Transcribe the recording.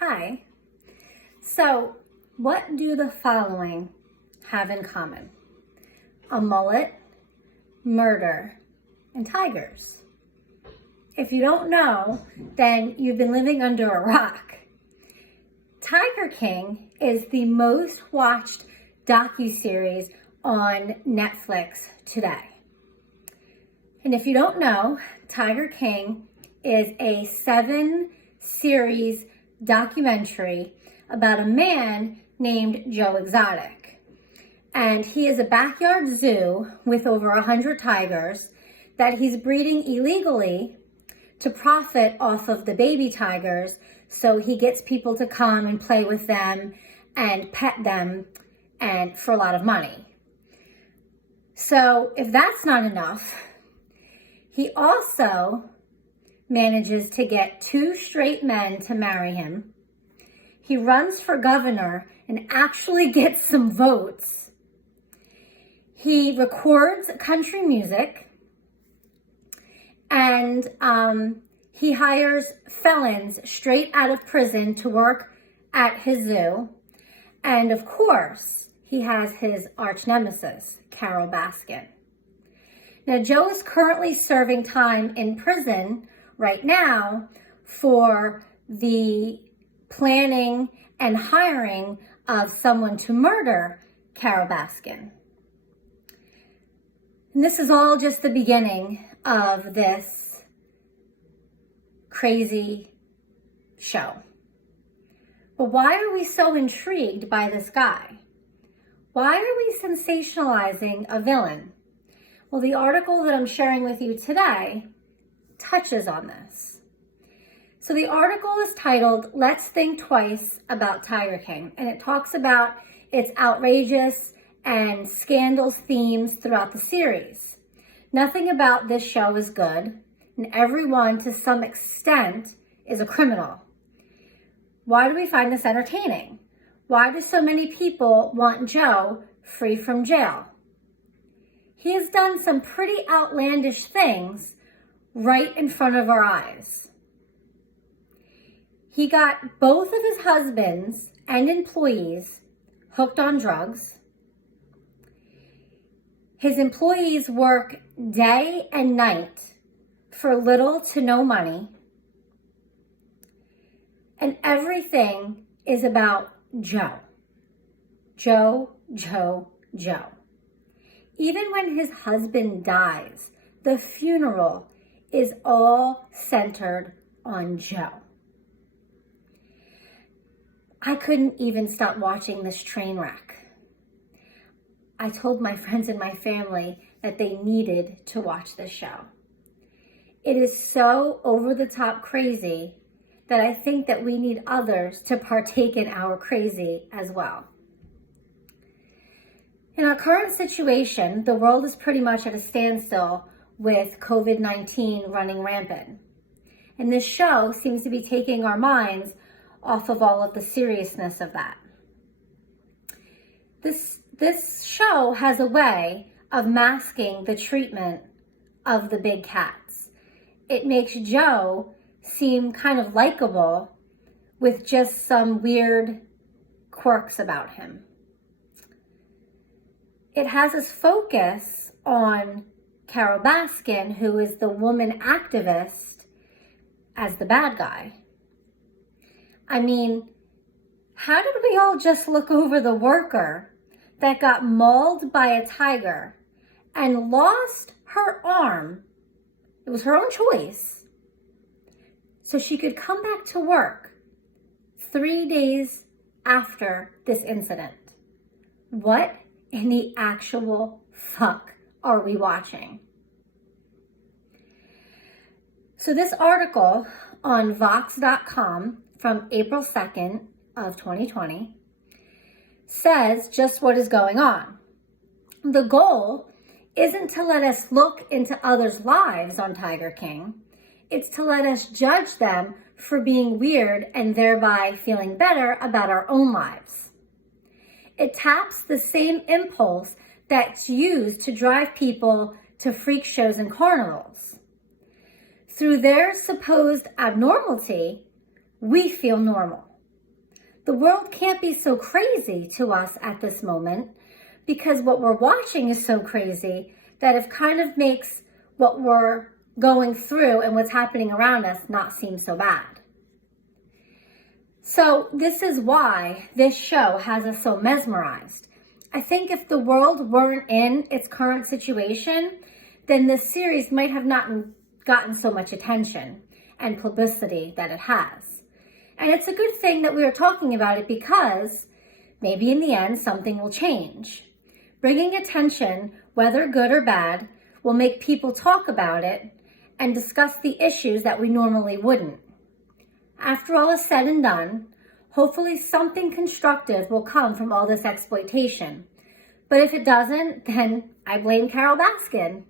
Hi. So, what do the following have in common? A mullet, murder, and tigers. If you don't know, then you've been living under a rock. Tiger King is the most watched docuseries on Netflix today. And if you don't know, Tiger King is a 7-series documentary about a man named Joe Exotic. And he is a backyard zoo with over 100 tigers that he's breeding illegally to profit off of the baby tigers. So he gets people to come and play with them and pet them and for a lot of money. So if that's not enough, he also manages to get 2 straight men to marry him. He runs for governor and actually gets some votes. He records country music, and he hires felons straight out of prison to work at his zoo. And of course, he has his arch nemesis, Carole Baskin. Now, Joe is currently serving time in prison right now for the planning and hiring of someone to murder Carole Baskin. And this is all just the beginning of this crazy show. But why are we so intrigued by this guy? Why are we sensationalizing a villain? Well, the article that I'm sharing with you today touches on this. So the article is titled, "Let's Think Twice About Tiger King," and it talks about its outrageous and scandals themes throughout the series. Nothing about this show is good, and everyone to some extent is a criminal. Why do we find this entertaining? Why do so many people want Joe free from jail? He has done some pretty outlandish things right in front of our eyes. He got both of his husbands and employees hooked on drugs. His employees work day and night for little to no money. And everything is about Joe. Joe, Joe, Joe. Even when his husband dies, the funeral is all centered on Joe. I couldn't even stop watching this train wreck. I told my friends and my family that they needed to watch this show. It is so over-the-top crazy that I think that we need others to partake in our crazy as well. In our current situation, the world is pretty much at a standstill with COVID-19 running rampant. And this show seems to be taking our minds off of all of the seriousness of that. This show has a way of masking the treatment of the big cats. It makes Joe seem kind of likable with just some weird quirks about him. It has us focus on Carole Baskin, who is the woman activist, as the bad guy. I mean, how did we all just look over the worker that got mauled by a tiger and lost her arm? It was her own choice. So she could come back to work 3 days after this incident. What in the actual fuck are we watching? So this article on Vox.com from April 2nd of 2020 says just what is going on. The goal isn't to let us look into others' lives on Tiger King. It's to let us judge them for being weird and thereby feeling better about our own lives. It taps the same impulse that's used to drive people to freak shows and carnivals. Through their supposed abnormality, we feel normal. the world can't be so crazy to us at this moment because what we're watching is so crazy that it kind of makes what we're going through and what's happening around us not seem so bad. So this is why this show has us so mesmerized. I think if the world weren't in its current situation, then this series might have not gotten so much attention and publicity that it has. And it's a good thing that we are talking about it because maybe in the end something will change. Bringing attention, whether good or bad, will make people talk about it and discuss the issues that we normally wouldn't. After all is said and done, hopefully something constructive will come from all this exploitation. But if it doesn't, then I blame Carole Baskin.